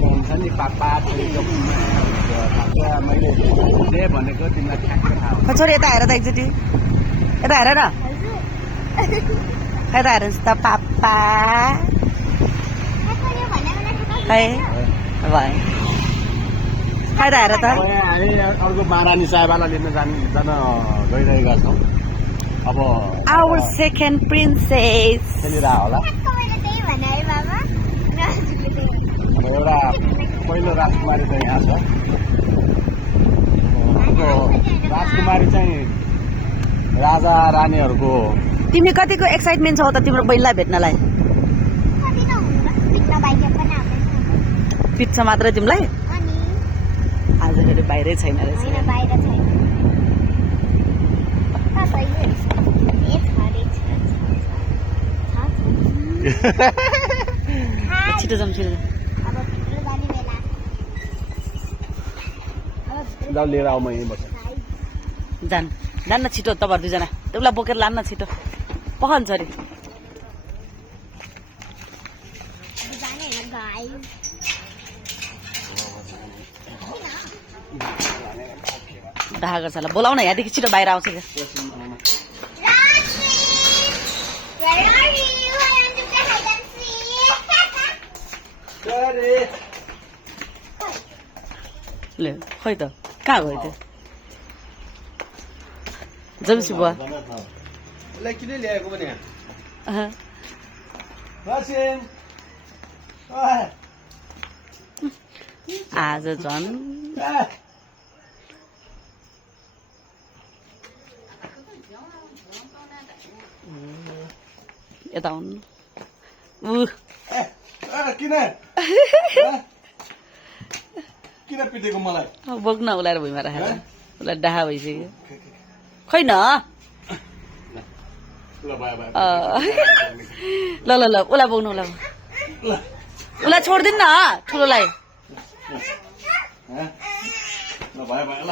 हुन्छ नि पापा मैले जे भनेको तिमीलाई ठ्याक्कै थाहा हो। छोरी यता हेर त एकचोटि यता हेर न यता हेर्नुहोस् त पापा खै भयो खै त हेर त हामी अर्को महारानी साहेबालाई लिन जान गइरहेका छौँ। अब आवर सेकेन्ड प्रिन्सेस खेलिरह होला। अब एउटा पहिलो राजकुमारी चाहिँ यहाँ छ। राजकुमारी चाहिँ राजा रानीहरूको। तिमी कतिको एक्साइटमेन्ट छौ त तिम्रो बहिनीलाई भेट्नलाई? पिट्छ मात्र तिमीलाई? आज फेरि बाहिरै छैन रहेछ। छिटो जाउँ छिटो जाऊ लिएर आऊ, म यहीँ बस्छु। जान न छिटो तपाईँहरू दुईजना उसलाई बोकेर लान्न छिटो पखन छोरी। डाहा गर्छ होला बोलाउन यहाँदेखि छिटो बाहिर आउँछ क्या। ले खै त कहाँ गयो त्यो जमसी बुवा? किन ल्याएको पनि आज झन् यता आउनु किन पिटेको मलाई? बोक्न उलाएर भुइँमा राखेर उसलाई डाहा भइसक्यो। खै न ल ल ल उसलाई बोक्नु उसलाई छोडिदिनु न ठुलोलाई। भयो ल